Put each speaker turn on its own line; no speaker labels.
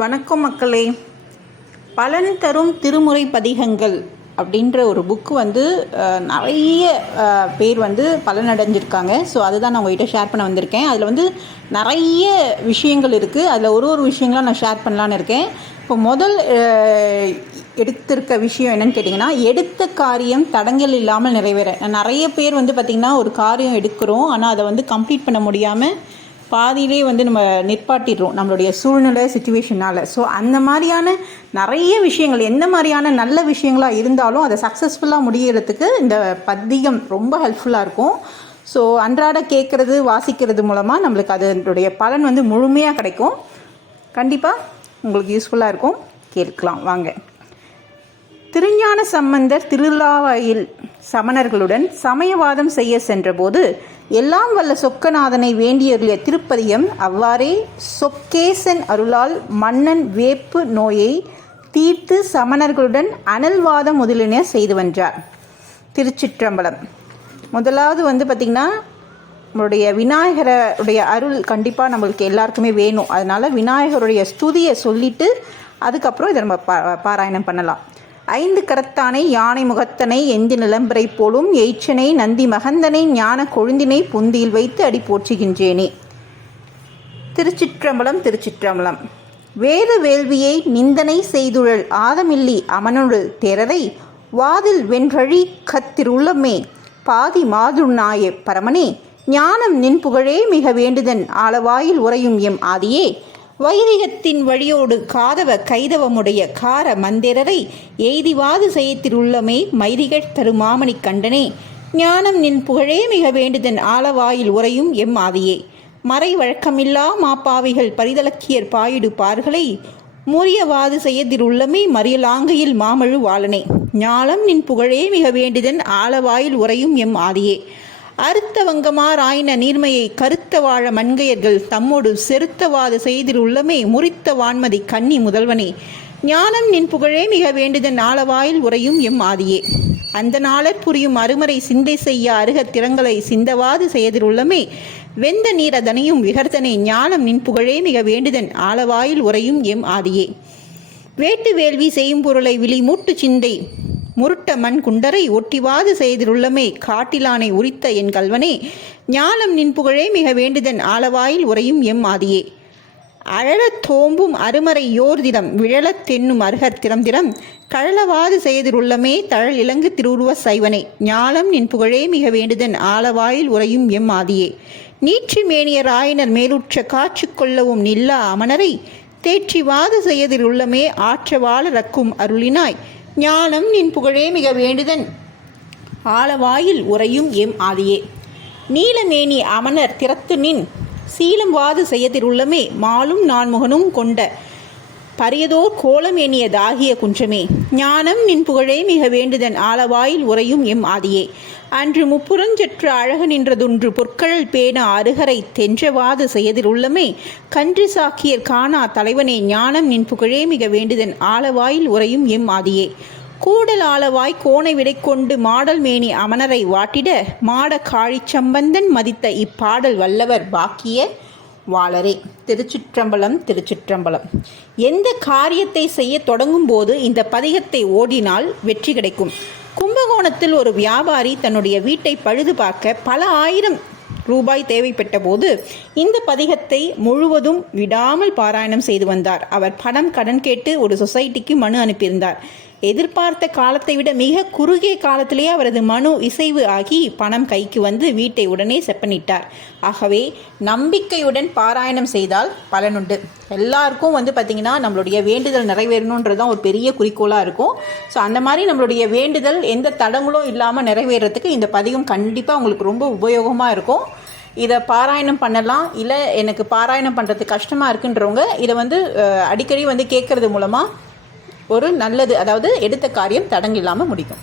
வணக்கம் மக்களே. பலன் தரும் திருமுறை பதிகங்கள் அப்படின்ற ஒரு புக்கு வந்து நிறைய பேர் வந்து பலனடைஞ்சிருக்காங்க. ஸோ அதுதான் நான் உங்ககிட்ட ஷேர் பண்ண வந்திருக்கேன். அதில் வந்து நிறைய விஷயங்கள் இருக்குது அதில் ஒரு ஒரு விஷயங்களும் நான் ஷேர் பண்ணலான்னு இருக்கேன். இப்போ முதல் எடுத்திருக்க விஷயம் என்னன்னு கேட்டிங்கன்னா எடுத்த காரியம் தடங்கல் இல்லாமல் நிறைவேற. நிறைய பேர் வந்து பார்த்திங்கன்னா ஒரு காரியம் எடுக்கிறோம். ஆனால் அதை வந்து கம்ப்ளீட் பண்ண முடியாமல் பாதியிலே வந்து நம்ம நிற்பாட்டிடுறோம் நம்மளுடைய சூழ்நிலை சுச்சுவேஷனால் ஸோ அந்த மாதிரியான நிறைய விஷயங்கள் எந்த மாதிரியான நல்ல விஷயங்களாக இருந்தாலும் அதை சக்ஸஸ்ஃபுல்லாக முடிகிறதுக்கு இந்த பதிகம் ரொம்ப ஹெல்ப்ஃபுல்லாக இருக்கும். ஸோ அன்றாட கேட்குறது வாசிக்கிறது மூலமாக நம்மளுக்கு அதனுடைய பலன் வந்து முழுமையாக கிடைக்கும். கண்டிப்பாக உங்களுக்கு யூஸ்ஃபுல்லாக இருக்கும். கேட்கலாம் வாங்க. திருஞான சம்பந்தர் திருவிழாவாயில் சமணர்களுடன் சமயவாதம் செய்ய சென்றபோது எல்லாம் வல்ல சொக்கநாதனை வேண்டியருளிய திருப்பதியம் அவ்வாறே சொக்கேசன் அருளால் மன்னன் வேப்பு நோயை தீர்த்து சமணர்களுடன் அனல்வாதம் முதலின செய்து வென்றார். திருச்சிற்றம்பலம். முதலாவது வந்து பார்த்திங்கன்னா நம்மளுடைய விநாயகருடைய அருள் கண்டிப்பாக நம்மளுக்கு எல்லாருக்குமே வேணும். அதனால் விநாயகருடைய ஸ்துதியை சொல்லிட்டு அதுக்கப்புறம் இதை நம்ம பா பாராயணம் பண்ணலாம். ஐந்து கரத்தானை யானை முகத்தனை எந்தி நிலம்பரை போலும் எய்ச்சனை நந்தி மகந்தனை ஞான கொழுந்தினை புந்தியில் வைத்து அடி போற்றுகின்றேனே. திருச்சிற்றம்பலம் திருச்சிற்றம்பலம். வேத வேள்வியை நிந்தனை செய்துழல் ஆதமில்லி அமனொடு தேரரை வாதில் வென்றழி கத்திருள்ளமே பாதி மாதுண்ணாய பரமனே ஞானம் நின் புகழே மிக வேண்டுதன் ஆளவாயில் உறையும் எம் ஆதியே வைதிகத்தின் வழியோடு காதவ கைதவமுடைய கார மந்திரரை எய்திவாது செய்யத்திலுள்ளமே மைதிகட் தருமாமணி கண்டனே. ஞானம் நின் புகழே மிக வேண்டுதன் ஆலவாயில் உறையும் எம் ஆதியே. மறை வழக்கமில்லா மாப்பாவிகள் பரிதலக்கியர் பாயிடு பார்களை முறியவாது செய்யதிருள்ளமே மறியலாங்கையில் மாமழு வாழனே. ஞானம் நின் புகழே மிக வேண்டுதன் ஆலவாயில் உறையும் எம் ஆதியே. அறுத்த வங்கமார் நீர்மையை கருத்த வாழ மண்கையர்கள் தம்மோடு செருத்தவாது செய்திருள்ளமே முறித்த வான்மதி கன்னி முதல்வனே. ஞானம் நின் புகழே மிக வேண்டுதன் ஆளவாயில் உறையும் எம் ஆதியே. அந்த நாளர் புரியும் அருமறை சிந்தை செய்ய அருக திறங்களை சிந்தவாது செய்திருள்ளமே வெந்த நீரதனையும் விகர்த்தனை ஞானம் நின் புகழே மிக வேண்டுதன் ஆளவாயில் உறையும் எம் ஆதியே. வேட்டு வேள்வி செய்யும் பொருளை விழி மூட்டு சிந்தை. முருட்ட மண் குண்டரை ஒட்டிவாது செய்திருள்ளமே. காட்டிலானை உரித்த என் கல்வனே ஞானம் நின்புகழே மிக வேண்டுதன் ஆளவாயில் உறையும் எம் ஆதியே. அழலத் தோம்பும் அருமறை யோர்திடம் விழலத் தென்னும் அருகர் திறந்திரம் கழலவாது செய்திருள்ளமே தழல் இலங்கு திருவுருவ சைவனே. ஞாலம் நின் புகழே மிக வேண்டுதன் ஆளவாயில் உறையும் எம் ஆதியே. நீற்றி மேனிய ராயனர் மேலுற்ற காட்சி கொள்ளவும் நில்லா அமனரை தேற்றிவாது செய்யதிலுள்ளமே ஆற்றவாள ரக்கும் அருளினாய். ஞானம் நின் புகழே மிக வேண்டுதன். ஆலவாயில் உறையும் எம் ஆதியே. நீலமேனி அமனர் திறத்து நின் சீலம் வாது செய்யதிருள்ளமே மாலும் நான்முகனும் கொண்ட கரியதோர் கோலம் எண்ணியதாகிய குன்றமே. ஞானம் நின் புகழே மிக வேண்டுதன் ஆளவாயில் உறையும் எம் ஆதியே. அன்று முப்புறஞ்சற்று அழகு நின்றதுன்று பொற்கழல் பேண அருகரை தென்றவாது செய்யதிருள்ளமே கன்று சாக்கியர் காணா தலைவனே ஞானம் நின் புகழே மிக வேண்டுதன் ஆளவாயில் உறையும் எம் ஆதியே. கூடல் ஆளவாய் கோணை விடை கொண்டு மாடல் மேனி அமனரை வாட்டிட மாட காழிச்சம்பந்தன் மதித்த இப்பாடல் வல்லவர் பாக்கிய வாளரே திருச்சிற்றம்பலம் திருச்சிற்றம்பலம். எந்த காரியத்தை செய்ய தொடங்கும் போது இந்த பதிகத்தை ஓடினால் வெற்றி கிடைக்கும். கும்பகோணத்தில் ஒரு வியாபாரி தன்னுடைய வீட்டை பழுது பார்க்க பல ஆயிரம் ரூபாய் தேவைப்பட்ட போது இந்த பதிகத்தை முழுவதும் விடாமல் பாராயணம் செய்து வந்தார். அவர் பணம் கடன் கேட்டு ஒரு சொசைட்டிக்கு மனு அனுப்பியிருந்தார். எதிர்பார்த்த காலத்தை விட மிக குறுகிய காலத்திலேயே அவரது மனு இசைவு ஆகி பணம் கைக்கு வந்து வீட்டை உடனே செப்பனிட்டார். ஆகவே நம்பிக்கையுடன் பாராயணம் செய்தால் பலனுண்டு. எல்லாருக்கும் வந்து பார்த்திங்கன்னா நம்மளுடைய வேண்டுதல் நிறைவேறணுன்றது தான் ஒரு பெரிய குறிக்கோளாக இருக்கும். ஸோ அந்த மாதிரி நம்மளுடைய வேண்டுதல் எந்த தடங்களும் இல்லாமல் நிறைவேறதுக்கு இந்த பதிவும் கண்டிப்பாக உங்களுக்கு ரொம்ப உபயோகமாக இருக்கும். இதை பாராயணம் பண்ணலாம். இல்லை எனக்கு பாராயணம் பண்ணுறது கஷ்டமாக இருக்குன்றவங்க இதை வந்து அடிக்கடி வந்து கேட்குறது மூலமாக ஒரு நல்லது அதாவது எடுத்த காரியம் தடங்கில்லாமல் முடிக்கும்.